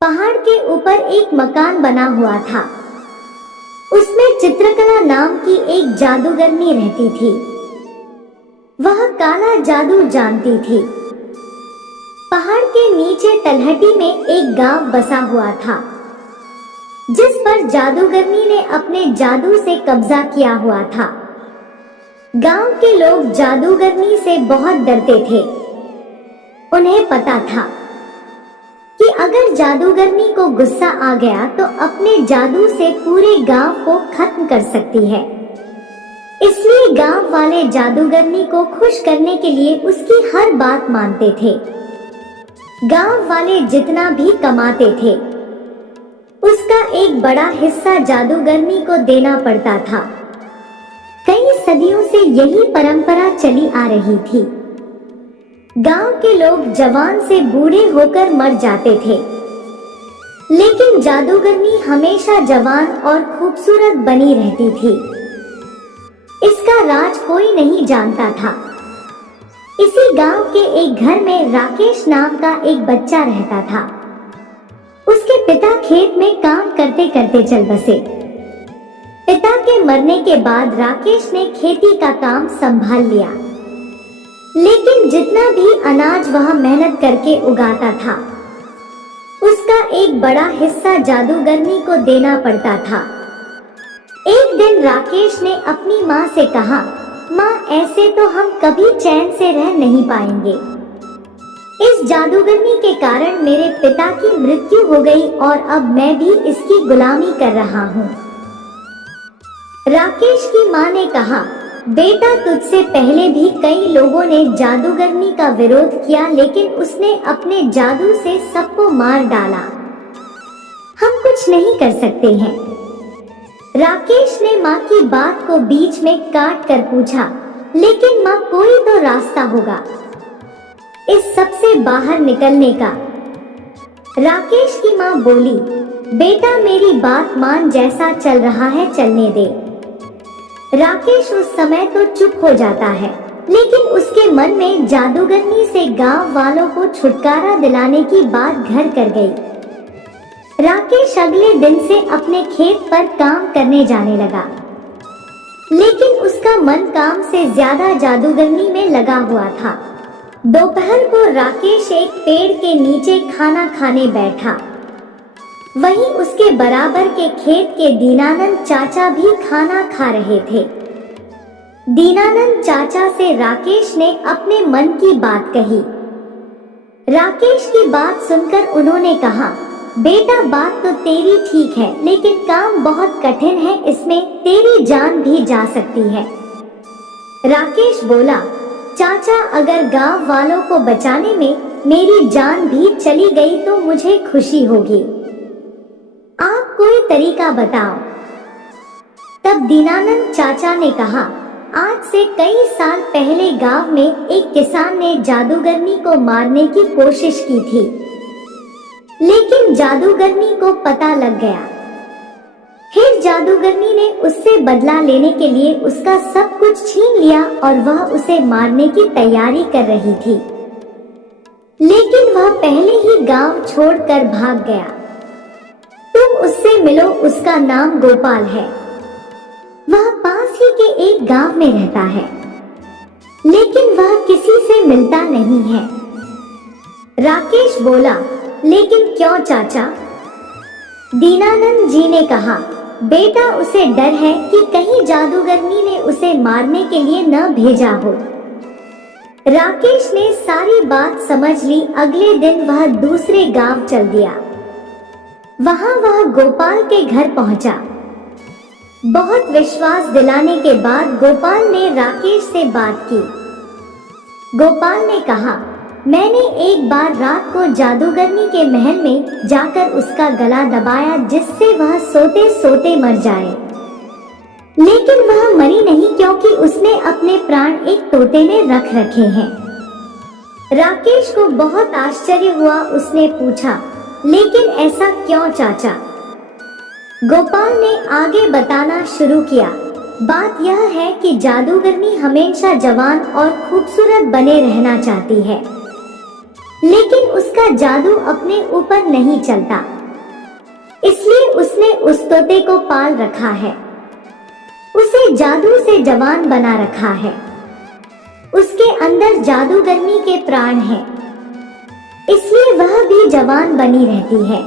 पहाड़ के ऊपर एक मकान बना हुआ था। उसमें चित्रकला नाम की एक जादूगरनी रहती थी। वह काला जादू जानती थी। पहाड़ के नीचे तलहटी में एक गांव बसा हुआ था, जिस पर जादूगरनी ने अपने जादू से कब्जा किया हुआ था। गांव के लोग जादूगरनी से बहुत डरते थे। उन्हें पता था कि अगर जादूगरनी को गुस्सा आ गया तो अपने जादू से पूरे गांव को खत्म कर सकती है। इसलिए गांव वाले जादूगरनी को खुश करने के लिए उसकी हर बात मानते थे। गांव वाले जितना भी कमाते थे, उसका एक बड़ा हिस्सा जादूगरनी को देना पड़ता था। कई सदियों से यही परंपरा चली आ रही थी। गांव के लोग जवान से बूढ़े होकर मर जाते थे, लेकिन जादूगरनी हमेशा जवान और खूबसूरत बनी रहती थी। इसका राज कोई नहीं जानता था। इसी गांव के एक घर में राकेश नाम का एक बच्चा रहता था। उसके पिता खेत में काम करते करते चल बसे। पिता के मरने के बाद राकेश ने खेती का काम संभाल लिया, लेकिन जितना भी अनाज वह मेहनत करके उगाता था, उसका एक बड़ा हिस्सा जादूगरनी को देना पड़ता था। एक दिन राकेश ने अपनी माँ से कहा, माँ, ऐसे तो हम कभी चैन से रह नहीं पाएंगे। इस जादूगरनी के कारण मेरे पिता की मृत्यु हो गई और अब मैं भी इसकी गुलामी कर रहा हूँ। राकेश की माँ ने कहा, बेटा, तुझसे पहले भी कई लोगों ने जादूगरनी का विरोध किया, लेकिन उसने अपने जादू से सबको मार डाला। हम कुछ नहीं कर सकते हैं। राकेश ने माँ की बात को बीच में काट कर पूछा, लेकिन माँ, कोई तो रास्ता होगा इस सब से बाहर निकलने का। राकेश की माँ बोली, बेटा, मेरी बात मान, जैसा चल रहा है चलने दे। राकेश उस समय तो चुप हो जाता है, लेकिन उसके मन में जादूगरनी से गांव वालों को छुटकारा दिलाने की बात घर कर गई। राकेश अगले दिन से अपने खेत पर काम करने जाने लगा, लेकिन उसका मन काम से ज्यादा जादूगरनी में लगा हुआ था। दोपहर को राकेश एक पेड़ के नीचे खाना खाने बैठा। वहीं उसके बराबर के खेत के दीनानंद चाचा भी खाना खा रहे थे। दीनानंद चाचा से राकेश ने अपने मन की बात कही। राकेश की बात सुनकर उन्होंने कहा, बेटा, बात तो तेरी ठीक है, लेकिन काम बहुत कठिन है, इसमें तेरी जान भी जा सकती है। राकेश बोला, चाचा, अगर गांव वालों को बचाने में मेरी जान भी चली गई तो मुझे खुशी होगी। आप कोई तरीका बताओ। तब दीनानंद चाचा ने कहा, आज से कई साल पहले गांव में एक किसान ने जादूगरनी को मारने की कोशिश की थी, लेकिन जादूगरनी को पता लग गया। फिर जादूगरनी ने उससे बदला लेने के लिए उसका सब कुछ छीन लिया और वह उसे मारने की तैयारी कर रही थी, लेकिन वह पहले ही गांव छोड़कर भाग गया। तुम उससे मिलो, उसका नाम गोपाल है। वह पास ही के एक गांव में रहता है, लेकिन वह किसी से मिलता नहीं है। राकेश बोला, लेकिन क्यों चाचा? दीनानंद जी ने कहा, बेटा, उसे डर है कि कहीं जादूगरनी ने उसे मारने के लिए न भेजा हो। राकेश ने सारी बात समझ ली। अगले दिन वह दूसरे गांव चल दिया। वहां वह गोपाल के घर पहुंचा। बहुत विश्वास दिलाने के बाद गोपाल ने राकेश से बात की। गोपाल ने कहा, मैंने एक बार रात को जादूगरनी के महल में जाकर उसका गला दबाया, जिससे वह सोते सोते मर जाए, लेकिन वह मरी नहीं, क्योंकि उसने अपने प्राण एक तोते में रख रखे हैं। राकेश को बहुत आश्चर्य हुआ। उसने पूछा, लेकिन ऐसा क्यों चाचा? गोपाल ने आगे बताना शुरू किया। बात यह है कि जादूगरनी हमेशा जवान और खूबसूरत बने रहना चाहती है। लेकिन उसका जादू अपने ऊपर नहीं चलता, इसलिए उसने उस तोते को पाल रखा है। उसे जादू से जवान बना रखा है। उसके अंदर जादूगरनी के प्राण हैं, इसलिए वह भी जवान बनी रहती है।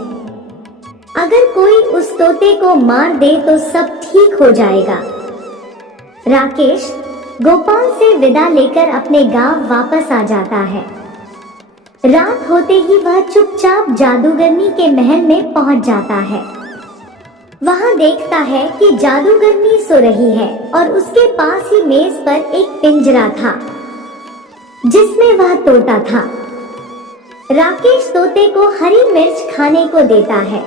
अगर कोई उस तोते को मार दे तो सब ठीक हो जाएगा। राकेश गोपाल से विदा लेकर अपने गांव वापस आ जाता है। रात होते ही वह चुपचाप जादूगरनी के महल में पहुंच जाता है। वहां देखता है कि जादूगरनी सो रही है और उसके पास ही मेज पर एक पिंजरा था जिसमें वह तोता था। राकेश तोते को हरी मिर्च खाने को देता है।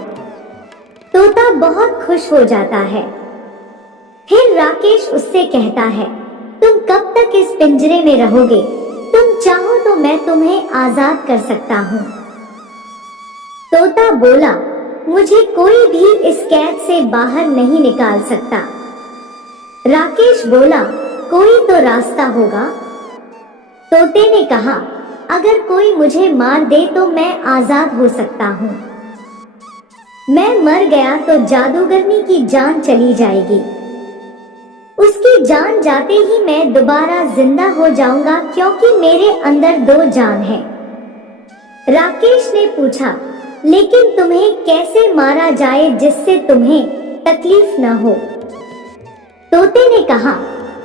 तोता बहुत खुश हो जाता है। फिर राकेश उससे कहता है, तुम कब तक इस पिंजरे में रहोगे? तुम चाहो तो मैं तुम्हें आजाद कर सकता हूँ। तोता बोला, मुझे कोई भी इस कैद से बाहर नहीं निकाल सकता। राकेश बोला, कोई तो रास्ता होगा। तोते ने कहा, अगर कोई मुझे मार दे तो मैं आजाद हो सकता हूँ। मैं मर गया तो जादूगरनी की जान चली जाएगी। उसकी जान जाते ही मैं दोबारा जिंदा हो जाऊंगा, क्योंकि मेरे अंदर 2 जान है। राकेश ने पूछा, लेकिन तुम्हें कैसे मारा जाए जिससे तुम्हें तकलीफ न हो? तोते ने कहा,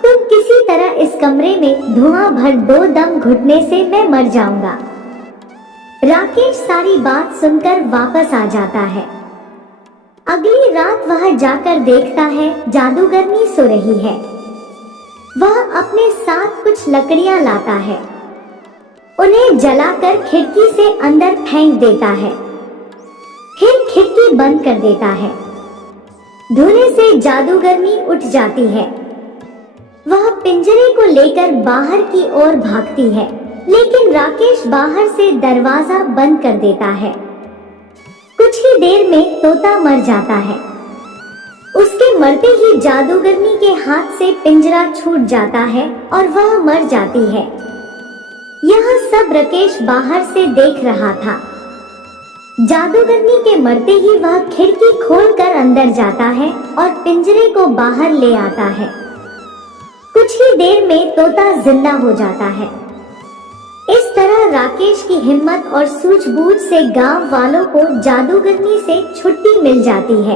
तुम किसी तरह इस कमरे में धुआं भर 2 दम घुटने से मैं मर जाऊंगा। राकेश सारी बात सुनकर वापस आ जाता है। अगली रात वह जाकर देखता है जादूगरनी सो रही है। वह अपने साथ कुछ लकड़ियां लाता है। उन्हें जलाकर खिड़की से अंदर फेंक देता है। फिर खिड़की बंद कर देता है। धुएं से जादूगरनी उठ जाती है। वह पिंजरे को लेकर बाहर की ओर भागती है, लेकिन राकेश बाहर से दरवाजा बंद कर देता है। कुछ ही देर में तोता मर जाता है। उसके मरते ही जादूगरनी के हाथ से पिंजरा छूट जाता है और वह मर जाती है। यह सब राकेश बाहर से देख रहा था। जादूगरनी के मरते ही वह खिड़की खोलकर अंदर जाता है और पिंजरे को बाहर ले आता है। कुछ ही देर में तोता जिंदा हो जाता है। इस तरह राकेश की हिम्मत और सूझबूझ से गांव वालों को जादूगरनी से छुट्टी मिल जाती है।